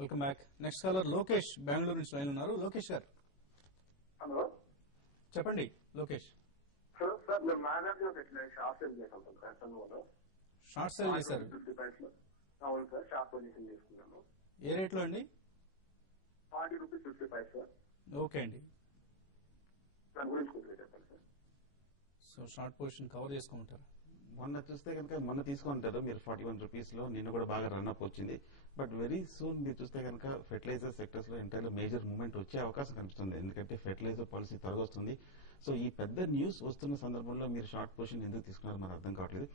Welcome back. Next caller Lokesh Bengaluru నుంచి line ఉన్నారు. లోకేష్ గారు హలో చెప్పండి. లోకేష్ సార్ మేము మేనేజర్ పెట్టిన షాప్ సేల్ చేసాం సార్ కస్టమర్ షార్ట్ సేల్ చేశారు. 50 పైసలు అవును సార్. షాప్ పొజిషన్ తీసుకున్నాను. ఏ రేట్ లో అండి? 40 రూపీస్ 50 పైసలు సార్. ఓకే అండి. దాని గురించి కొద్దిగా చెప్పండి sir. So short position cover చేసుకోమంటారు. మొన్న చూస్తే కనుక మొన్న తీసుకుంటారు మీరు 41 రూపీస్ లో, నిన్న కూడా బాగా రన్అప్ వచ్చింది. బట్ వెరీ సూన్ మీరు చూస్తే కనుక ఫెర్టిలైజర్ సెక్టర్స్ లో ఎంటైర్లో మేజర్ మూవ్మెంట్ వచ్చే అవకాశం కనిపిస్తుంది. ఎందుకంటే ఫెర్టిలైజర్ పాలసీ త్వరగా వస్తుంది. సో ఈ పెద్ద న్యూస్ వస్తున్న సందర్భంలో మీరు షార్ట్ పొజిషన్ ఎందుకు తీసుకున్నారో మనకు అర్థం కావట్లేదు.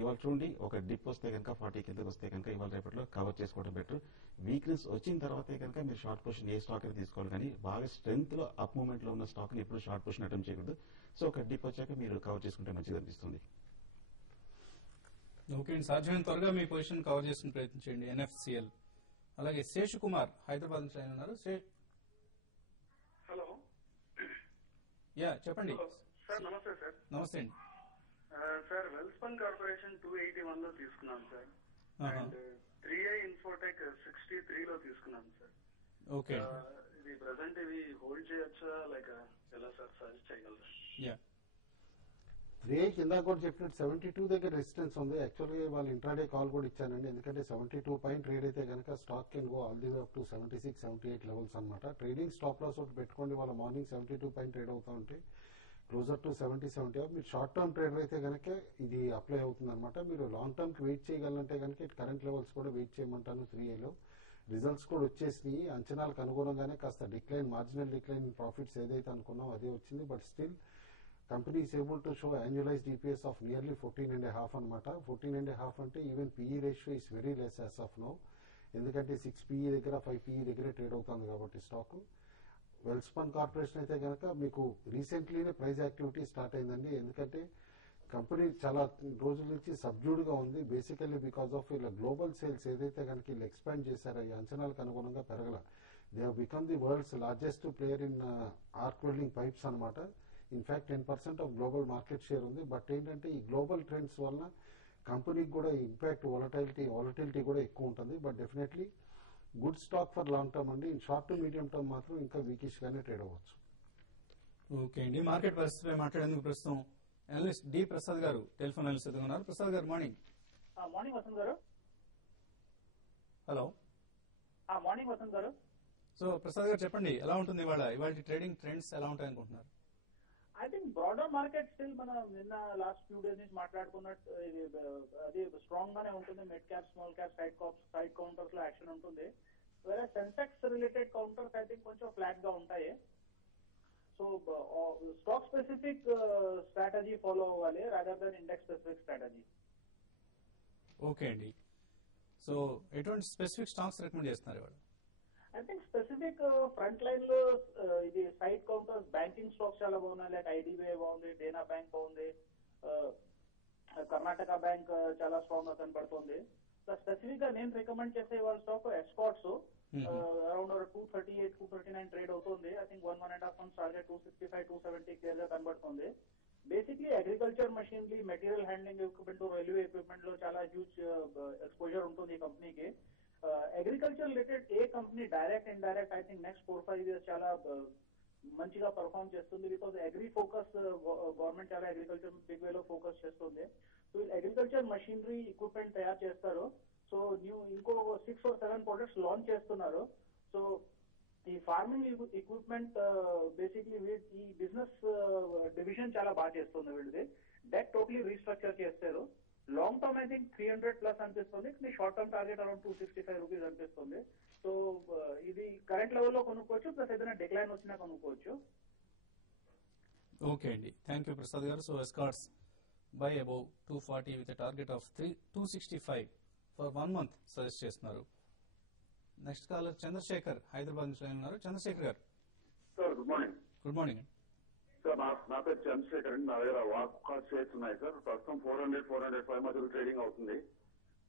ఇవాళ చూడండి, ఒక డిప్ వస్తే కనుక 40 కిందకి వస్తే కనుక ఇవాళ రేపట్లో కవర్ చేసుకోవడం బెటర్. వీక్నెస్ వచ్చిన తర్వాతే కనుక మీరు షార్ట్ పొజిషన్ ఏ స్టాక్ అయితే తీసుకోవాలి, కానీ బాగా స్ట్రెంత్ లో అప్ మూవ్మెంట్ లో ఉన్న స్టాక్ ని ఎప్పుడు షార్ట్ పొజిషన్ అటెంప్ట్ చేయకూడదు. సో ఒక డిప్ వచ్చాక మీరు కవర్ చేసుకుంటే మంచిది అనిపిస్తుంది. ఓకే అండి. సాధ్యమైన త్వరగా మీ పొజిషన్ కవర్ చేసుకుని ప్రయత్నించండి. ఎన్ఎఫ్సిఎల్. అలాగే శేష్ కుమార్ హైదరాబాద్ నుంచి లైన్ ఉన్నారు. హలో చెప్పండి సార్. నమస్తే సార్. నమస్తే అండి. సార్ వెల్స్పన్ కార్పొరేషన్ 281 లో తీసుకున్నాను సార్. అండ్ 3i ఇన్ఫోటెక్ 63 లో తీసుకున్నాను సార్. ఓకే. ఇది ప్రెసెంట్ ఇవి హోల్డ్ చేయొచ్చా లైక్ ఎలా సార్ సజెస్ట్ చేయగలరా? 3i కింద కూడా చెప్పినట్టు 72 దగ్గర రెసిస్టెన్స్ ఉంది. యాక్చువల్గా వాళ్ళు ఇంట్రాడే కాల్ కూడా ఇచ్చానండి. ఎందుకంటే 72 పాయింట్ ట్రేడ్ అయితే కనుక stock can go all the way up to 76, 78 levels అనమాట. ట్రేడింగ్ స్టాప్ లాస్ ఒకటి పెట్టుకోండి. వాళ్ళ మార్నింగ్ 72 పాయింట్ ట్రేడ్ అవుతా ఉంటే క్లోజర్ టు 70, 70. మీరు షార్ట్ టర్మ్ ట్రేడర్ అయితే కనుక ఇది అప్లై అవుతుంది అనమాట. మీరు లాంగ్ టర్మ్ కి వెయిట్ చేయగలంటే కనుక కరెంట్ లెవెల్స్ కూడా వెయిట్ చేయమంటాను. 3iలో రిజల్ట్స్ కూడా వచ్చేసినాయి. అంచనాలకు అనుగుణంగానే కాస్త decline, marginal decline in profits ఏదైతే అనుకున్నాం అదే వచ్చింది. But still company is able to show annualised EPS of nearly 14.5 అనమాట. 14.5 అంటే even PE ratio is very less as of now. ఎందుకంటే 6 పీఈ దగ్గర 5 పీఈ దగ్గరే ట్రేడ్ అవుతుంది కాబట్టి స్టాక్. వెల్స్పన్ కార్పొరేషన్ అయితే కనుక మీకు రీసెంట్లీనే ప్రైస్ యాక్టివిటీ స్టార్ట్ అయిందండి. ఎందుకంటే కంపెనీ చాలా రోజుల నుంచి సబ్డ్యూడ్ గా ఉంది. బేసికల్లీ బికాస్ ఆఫ్ ఇలా గ్లోబల్ సేల్స్ ఏదైతే కనుక వీళ్ళు ఎక్స్పాండ్ చేశారో ఈ అంచనాలకు అనుగుణంగా పెరగల. They have become the world's largest player in arc welding pipes అనమాట. In fact 10% of global market share ఉంది. బట్ ఏంటంటే ఈ గ్లోబల్ ట్రెండ్స్ వల్ల కంపెనీకి కూడా ఇంపాక్ట్ వాలటిలిటీ కూడా ఎక్కువ ఉంటుంది. But definitely good stock for long term అండి. In short to medium term మాత్రం ఇంకా వీకిష్ గానే ట్రేడ్ అవ్వచ్చు. ఓకే అండి. మార్కెట్ పరిస్థితిపై మాట్లాడేందుకు ప్రస్తుతం అనలిస్ట్ డి ప్రసాద్ గారు టెలిఫోన్ లైన్ సిద్ధంగా ఉన్నారు. ప్రసాద్ గారు మార్నింగ్. మార్నింగ్ వసంత్ గారు. హలో. మార్నింగ్ వసంత్ గారు. సో ప్రసాద్ గారు చెప్పండి, ఎలా ఉంటుంది ఇవాళ ట్రేడింగ్ ట్రెండ్స్ ఎలా ఉంటాయి అనుకుంటున్నారు? I think broader market still మనం నిన్న లాస్ట్ ఫ్యూ డేస్ నుంచి మాట్లాడుకున్నట్టు అది స్ట్రాంగ్ గానే ఉంటుంది. Mid cap, small cap, side counters లో యాక్షన్ ఉంటుంది. వేరే Sensex related counters I think కొంచెం ఫ్లాట్ గా ఉంటాయి. So stock specific strategy follow అవ్వాలి rather than index specific strategy. Okay అండి. సో ఎటువంటి స్పెసిఫిక్ స్టాక్స్ రికమెండ్ చేస్తున్నారు ఇవాళ? I think specific front line లో ఇది సైడ్ కౌంటర్స్ బ్యాంకింగ్ స్టాక్స్ చాలా బాగున్నాయి. లైక్ ఐడిబిఐ బాగుంది, డేనా బ్యాంక్ బాగుంది, కర్ణాటక బ్యాంక్ చాలా స్ట్రాంగ్ గా కనబడుతుంది. స్పెసిఫిక్ గా నేను రికమెండ్ చేసే వాళ్ళ స్టాక్ ఎస్కాట్స్ అరౌండ్ 238, 239 ట్రేడ్ అవుతుంది. I think 1.5 months target 265, 270 clear గా కనబడుతుంది. Basically agriculture machinery, material handling equipment, railway equipment లో చాలా హ్యూజ్ ఎక్స్పోజర్ ఉంటుంది ఈ కంపెనీకి. Agriculture related A company direct indirect I think next 4-5 years చాలా మంచిగా పర్ఫార్మ్ చేస్తుంది. బికాస్ అగ్రి ఫోకస్ గవర్నమెంట్ చాలా అగ్రికల్చర్ బిగ్ వేలో ఫోకస్ చేస్తుంది. సో అగ్రికల్చర్ మెషినరీ ఎక్విప్మెంట్ తయారు చేస్తారు. సో ఇంకో 6 or 7 ప్రొడక్ట్స్ లాంచ్ చేస్తున్నారు. సో ఈ ఫార్మింగ్ ఎక్విప్మెంట్ బేసిక్లీ ఈ బిజినెస్ డివిజన్ చాలా బాగా చేస్తుంది. వీళ్ళది డెట్ టోటలీ రీస్ట్రక్చర్ చేస్తారు. లాంగ్ టర్మ్ ఐ థింక్ 300+ అనిపిస్తుంది. Short term target around 265 rupees అనిపిస్తుంది. సో ఇది కరెంట్ లెవెల్లో కొనుక్కోవచ్చు, ప్లస్ ఏదైనా డిక్లైన్ వచ్చినా కొనుక్కోవచ్చు. ఓకే అండి, థ్యాంక్ యూ ప్రసాద్ గారు. So Escorts by above 240 with target of 265 for 1 month suggest చేస్తున్నారు. నెక్స్ట్ కాలర్ చంద్రశేఖర్ హైదరాబాద్ నుంచి లైన్ ఉన్నారు. చంద్రశేఖర్ గారు. Sir good morning. Good morning అండి. సార్ నా పేరు చంద్రశేఖర్ అండి. నా దగ్గర వాక్ షేర్స్ ఉన్నాయి సార్. ప్రస్తుతం 400-405 మధ్యలో ట్రేడింగ్ అవుతుంది.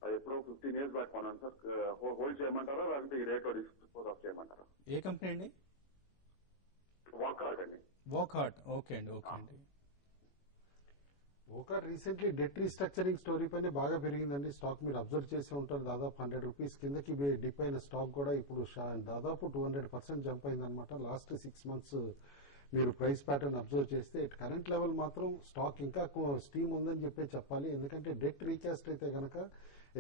అది ఎప్పుడో 15 years బ్యాక్ కొన్నాను సార్. హోల్డ్ చేయమంటారా లేకపోతే ఈ రేట్ డిస్పోజ్ ఆఫ్ చేయమంటారా? ఏ కంపెనీ అండి? వాక్ హార్ట్ అండి. Walk heart. ఓకే అండి. ఓకే అండి. ఒక రీసెంట్లీ డెట్ రీస్ట్రక్చరింగ్ స్టోరీ పైన బాగా పెరిగిందండి స్టాక్. మీరు అబ్జర్వ్ చేసి ఉంటారు, దాదాపు 100 రూపీస్ కిందకి డిప్ అయిన స్టాక్ కూడా ఇప్పుడు దాదాపు 200% జంప్ అయిందనమాట లాస్ట్ 6 months. మీరు ప్రైస్ ప్యాటర్న్ అబ్జర్వ్ చేస్తే కరెంట్ లెవెల్ మాత్రం స్టాక్ ఇంకా స్టీమ్ ఉందని చెప్పి చెప్పాలి. ఎందుకంటే డెట్ రీకాస్ట్ అయితే కనుక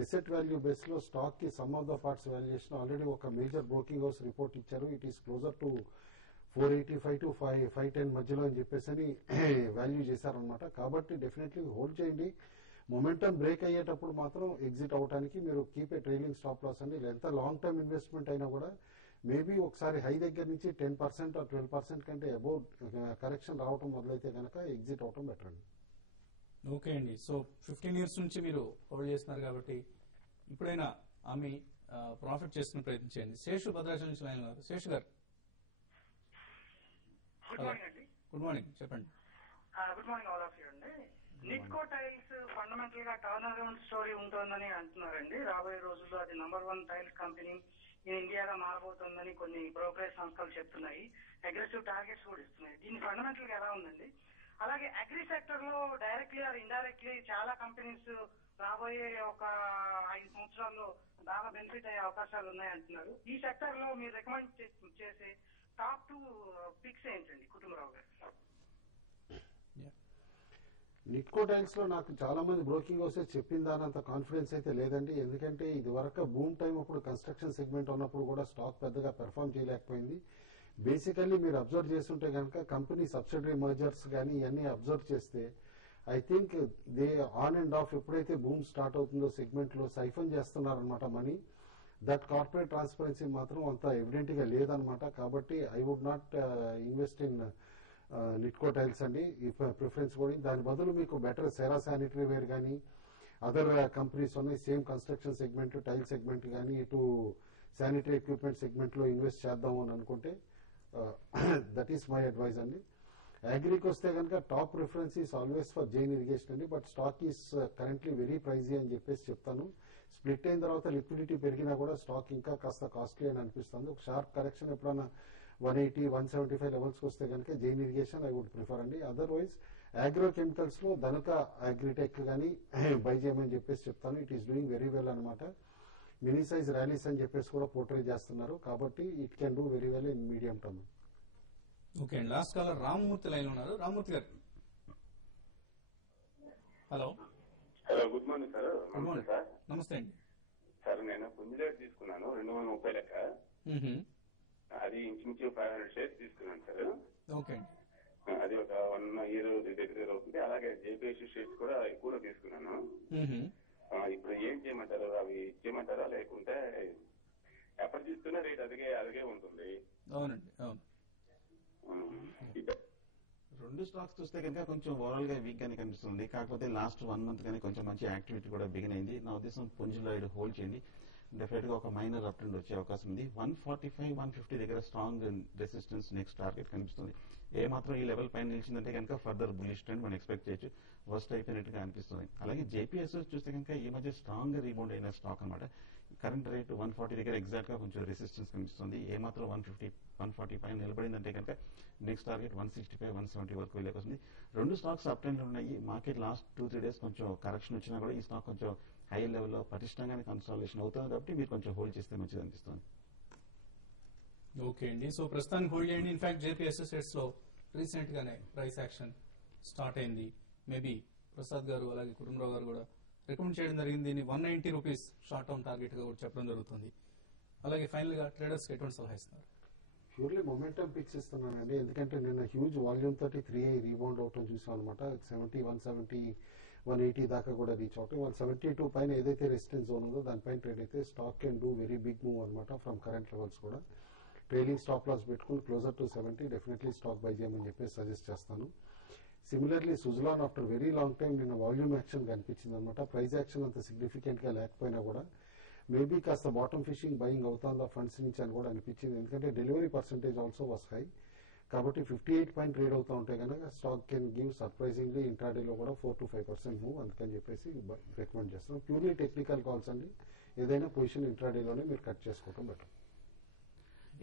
ఎసెట్ వాల్యూ బేస్ లో స్టాక్ కి some of the parts valuation already ఒక మేజర్ బ్రోకింగ్ హౌస్ రిపోర్ట్ ఇచ్చారు. It is closer to 485 to 510 మధ్యలో అని చెప్పేసి వాల్యూ చేశారనమాట. కాబట్టి డెఫినెట్లీ హోల్డ్ చేయండి. మొమెంటం బ్రేక్ అయ్యేటప్పుడు మాత్రం ఎగ్జిట్ అవడానికి మీరు keep a trailing stop loss అండి. ఎంత లాంగ్ టర్మ్ ఇన్వెస్ట్మెంట్ అయినా కూడా మేబీ ఒకసారి హై దగ్గర నుంచి 10% or 12% కంటే అబౌవ్ కరెక్షన్ రావటం మొదలైతే కనుక ఎగ్జిట్ అవటం బెటర్ అండి. ఓకే అండి. సో 15 years నుంచి మీరు హోల్డ్ చేస్తున్నారు కాబట్టి ఇప్పుడైనా ఆమె ప్రాఫిట్ చేసుకునే ప్రయత్నం చేయండి. శేషు భద్రాచలం నుంచి లైన్ ఉన్నారు. శేషు గారు గుడ్ మార్నింగ్ అండి. గుడ్ మార్నింగ్, చెప్పండి. Good morning all of you అండి. నిట్కో టైల్స్ ఫండమెంటల్ గా టర్న్ అరౌండ్ స్టోరీ ఉంటుందని అంటున్నారండి. రాబోయే రోజుల్లో అది #1 టైల్స్ కంపెనీ ఇండియాగా మారబోతుందని కొన్ని బ్రోకరేజ్ సంస్థలు చెప్తున్నాయి. అగ్రెసివ్ టార్గెట్స్ కూడా ఇస్తున్నాయి. దీని ఫండమెంటల్ గా ఎలా ఉందండి? అలాగే అగ్రి సెక్టర్ లో డైరెక్ట్లీ ఆర్ ఇండైరెక్ట్లీ చాలా కంపెనీస్ రాబోయే ఒక 5 సంవత్సరాల్లో బాగా బెనిఫిట్ అయ్యే అవకాశాలు ఉన్నాయి అంటున్నారు. ఈ సెక్టర్ లో మీరు రికమెండ్ చేసే టాప్ 2 పిక్స్ ఏంటండి కుటుంబరావు గారు? నిట్కో టైల్స్ లో నాకు చాలా మంది బ్రోకింగ్ హౌసెస్ చెప్పిన దానంత కాన్ఫిడెన్స్ అయితే లేదండి. ఎందుకంటే ఇది వరకు బూమ్ టైం అప్పుడు కన్స్ట్రక్షన్ సెగ్మెంట్ ఉన్నప్పుడు కూడా స్టాక్ పెద్దగా పెర్ఫామ్ చేయలేకపోయింది. బేసికల్లీ మీరు అబ్జర్వ్ చేస్తుంటే కనుక కంపెనీ సబ్సిడరీ మర్జర్స్ కానీ ఇవన్నీ అబ్జర్వ్ చేస్తే I think they on and off ఎప్పుడైతే బూమ్ స్టార్ట్ అవుతుందో సెగ్మెంట్ లో సైఫన్ చేస్తున్నారనమాట మనీ. దట్ కార్పొరేట్ ట్రాన్స్పరెన్సీ మాత్రం అంత ఎవిడెంట్ గా లేదనమాట. కాబట్టి I would not invest in Nitco tiles అండి. ఈ ప్రిఫరెన్స్ కూడా దాని బదులు మీకు బెటర్ సెరా శానిటరీ వేర్ కానీ అదర్ కంపెనీస్ ఉన్నాయి same construction segment tile segment కానీ ఇటు శానిటరీ ఎక్విప్మెంట్ సెగ్మెంట్ లో ఇన్వెస్ట్ చేద్దాం అని అనుకుంటే దట్ ఈస్ మై అడ్వైజ్ అండి. అగ్రికి వస్తే కనుక top preference is always for Jain irrigation అండి. But stock is currently very pricey అని చెప్పేసి చెప్తాను. స్ప్లిట్ అయిన తర్వాత లిక్విడిటీ పెరిగినా కూడా స్టాక్ ఇంకా కాస్త కాస్ట్లీ అని అనిపిస్తుంది. ఒక షార్ప్ కరెక్షన్ ఎప్పుడైనా 180, 175 లెవెల్స్ వస్తే కనుక Jain Irrigation I would prefer అండి. అదర్వైజ్ అగ్రో కెమికల్స్ లో ధనుక అగ్రిటెక్ కానీ బై చేయమని చెప్పేసి చెప్తాను. It is doing very well అనమాట. మినీ సైజ్ ర్యాలీస్ అని చెప్పేసి కూడా పోర్ట్రే చేస్తున్నారు. కాబట్టి it can do very well in medium term. Okay అండి. లాస్ట్ కాలర్ రామ్మూర్తి లైన్ ఉన్నారు. రామ్మూర్తి గారు hello. Hello, good morning sir. Good morning sir. నమస్తే అండి. సార్ నేను పుంజిలేట్ తీసుకున్నాను 230 లెక్క. అది ఇంచుమించు 500 షేర్స్ తీసుకున్నాను సార్. ఓకే అండి. అది ఒక 1 year దగ్గర అవుతుంది. అలాగే జేపీఎస్సీ షేర్స్ కూడా ఎక్కువగా తీసుకున్నాను. ఇప్పుడు ఏం చేయమంటారు? అవి ఇచ్చేయమంటారా లేకుంటే ఎప్పటి తీసుకున్నా రేట్ అదిగే ఉంటుంది? అవునండి, అవును. రెండు స్టాక్స్ చూస్తే కనుక కొంచెం ఓవరాల్ గా వీక్ గానే కనిపిస్తుంది. కాకపోతే లాస్ట్ 1 month గానీ కొంచెం మంచి యాక్టివిటీ కూడా బిగిన్ అయింది. నా ఉద్దేశం పుంజులో హోల్డ్ చేయండి. డెఫినెట్ గా ఒక మైనర్ అప్ ట్రెండ్ వచ్చే అవకాశం ఉంది. 145, 150 దగ్గర స్ట్రాంగ్ రెసిస్టెన్స్ నెక్స్ట్ టార్గెట్ కనిపిస్తుంది. ఏ మాత్రం ఈ లెవెల్ పైన నిలిచిందంటే కనుక ఫర్దర్ బులిష్ ట్రెండ్ మనం ఎక్స్పెక్ట్ చేయొచ్చు. వర్స్ట్ అయిపోయినట్టుగా అనిపిస్తుంది. అలాగే జేపీఎస్ చూస్తే కనుక ఈ మధ్య స్ట్రాంగ్ గా రీబౌండ్ అయిన స్టాక్ అనమాట. కరెంట్ రేట్ 140 దగ్గర ఎగ్జాక్ట్ గా కొంచెం రెసిస్టెన్స్ కనిపిస్తుంది. ఏ మాత్రం 150, 140 పైన నిలబడిందంటే కనుక నెక్స్ట్ టార్గెట్ 165, 170 వరకు వెళ్ళే వస్తుంది. రెండు స్టాక్స్ అప్ ట్రెండ్ ఉన్నాయి. మార్కెట్ లాస్ట్ 2-3 days కొంచెం కరెక్షన్ వచ్చినా కూడా ఈ స్టాక్ కొంచెం హై లెవెల్లో పటిష్టంగానే కన్సాలిడేషన్ అవుతుంది. కాబట్టి మీరు కొంచెం హోల్డ్ చేస్తే మంచిది అనిపిస్తుంది. ఓకే అండి. సో ప్రస్తుతానికి హోల్డ్ చేయండి. ఇన్ఫాక్ట్ జేపీఎస్ సెట్స్ లో రీసెంట్ గానే ప్రైస్ యాక్షన్ స్టార్ట్ అయింది. మేబీ ప్రసాద్ గారు అలాగే కుటుంబరావు గారు కూడా రికమెండ్ చేయడం జరిగింది. దీన్ని 190 రూపీస్ షార్ట్ టర్మ్ టార్గెట్ గా కూడా చెప్పడం జరుగుతుంది. అలాగే ఫైనల్ గా ట్రేడర్స్ కి ఎటువంటి సలహా ఇస్తున్నారు? ప్యూర్లీ మొమెంటం పిక్స్ ఇస్తున్నానండి. ఎందుకంటే నిన్న హ్యూజ్ వాల్యూమ్ తోటి 3i రీబౌండ్ అవటం చూసాం అనమాట. 70, 170, 180 దాకా కూడా రీచ్ అవుతాయి. 172 పైన ఏదైతే రెసిస్టెన్స్ జోన్ ఉందో దానిపైన ట్రేడ్ అయితే stock can do very big move అనమాట ఫ్రమ్ కరెంట్ లెవెల్స్ కూడా. ట్రైలింగ్ స్టాప్ లాస్ పెట్టుకుని closer to 70 definitely stock buy చేయమని చెప్పేసి సజెస్ట్ చేస్తాను. Similarly Suzlon after very long time నిన్న వాల్యూమ్ యాక్షన్ కనిపించింది అనమాట. ప్రైస్ యాక్షన్ అంత సిగ్నిఫికెంట్ గా లేకపోయినా కూడా మేబీ కాస్త బాటమ్ ఫిషింగ్ బయింగ్ అవుతుందా ఫండ్స్ నుంచి అని కూడా అనిపించింది. ఎందుకంటే delivery percentage also was high. కాబట్టి 58 పాయింట్ ట్రేడ్ అవుతూ ఉంటే కనుక స్టాక్ కెన్ గివ్ సర్ప్రైజింగ్లీ ఇంట్రాడేలో కూడా 4 to 5% మూవ్. అందుకని చెప్పేసి రికమెండ్ చేస్తాను. ప్యూర్లీ టెక్నికల్ కాల్స్ అండి. ఏదైనా పొజిషన్ ఇంట్రాడేలోనే మీరు కట్ చేసుకోవడం బెటర్.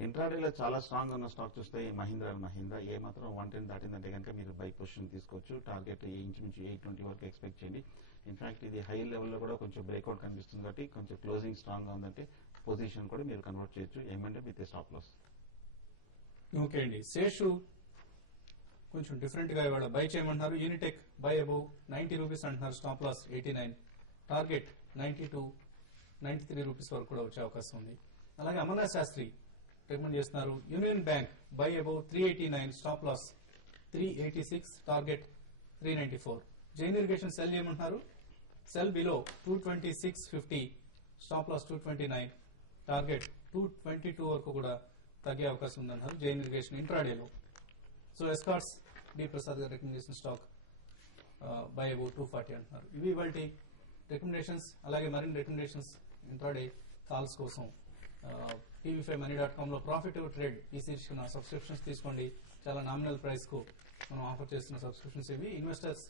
ఇంట్రాడేలో చాలా స్ట్రాంగ్ ఉన్న స్టాక్ చూస్తే మహీంద్రా అండ్ మహీంద్రా ఏ మాత్రం 110 దాటిందంటే కనుక మీరు బై పొజిషన్ తీసుకోవచ్చు. టార్గెట్ ఇంచుమించు 820 వరకు ఎక్స్పెక్ట్ చేయండి. ఇన్ఫాక్ట్ ఇది హై లెవెల్లో కూడా కొంచెం బ్రేక్అవుట్ కనిపిస్తుంది కాబట్టి కొంచెం క్లోజింగ్ స్ట్రాంగ్ గా ఉందంటే పొజిషన్ కూడా మీరు కన్వర్ట్ చేయొచ్చు. ఏమంటే విత్ స్టాప్ లాస్. ఓకే అండి, శేషు కొంచెం డిఫరెంట్ గా ఇవాళ బై చేయమంటున్నారు. యూనిటెక్ బై అబౌవ్ 90 రూపీస్ అంటున్నారు. స్టాప్ లాస్ 89, టార్గెట్ 92, 93 రూపీస్ వరకు కూడా వచ్చే అవకాశం ఉంది. అలాగే అమర్నాథ్ శాస్త్రి రికమెండ్ చేస్తున్నారు. Union Bank buy above 389, stop loss 386, target 394. Jain irrigation sell చేయమంటున్నారు. Sell below 226.50, stop loss 229, target 222 వరకు కూడా తగ్గే అవకాశం ఉందన్నారు జైన్ ఇరిగేషన్ ఇంట్రాడేలో. సో ఎస్కార్ట్స్ డి ప్రసాద్ గారు రికమెండ్ చేసిన స్టాక్ బై అబౌవ్ 240 అంటున్నారు. ఇవి వాటి రికమెండేషన్స్. అలాగే మరిన్ని రికమెండేషన్స్ ఇంట్రాడే కాల్స్ కోసం tv5money.com లో ప్రాఫిట్ ఎవర్ ట్రేడ్ ఈ శీర్షికన సబ్స్క్రిప్షన్స్ తీసుకోండి. చాలా నామినల్ ప్రైస్ కు మనం ఆఫర్ చేస్తున్న సబ్స్క్రిప్షన్స్ ఇవి. ఇన్వెస్టర్స్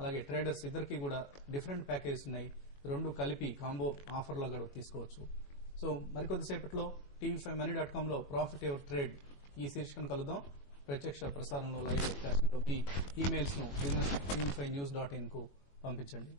అలాగే ట్రేడర్స్ ఇద్దరికి కూడా డిఫరెంట్ ప్యాకేజెస్ ఉన్నాయి. రెండు కలిపి కాంబో ఆఫర్ లాగా తీసుకోవచ్చు. సో మరికొద్దిసేపట్లో tv5money.com లో ప్రాఫిట్ ఎవర్ ట్రేడ్ ఈ శీర్షికను కలుద్దాం. ప్రత్యక్ష ప్రసారంలో లైవ్ క్లాసులో మీ ఈమెయిల్స్ ను tv5news.in కు పంపించండి.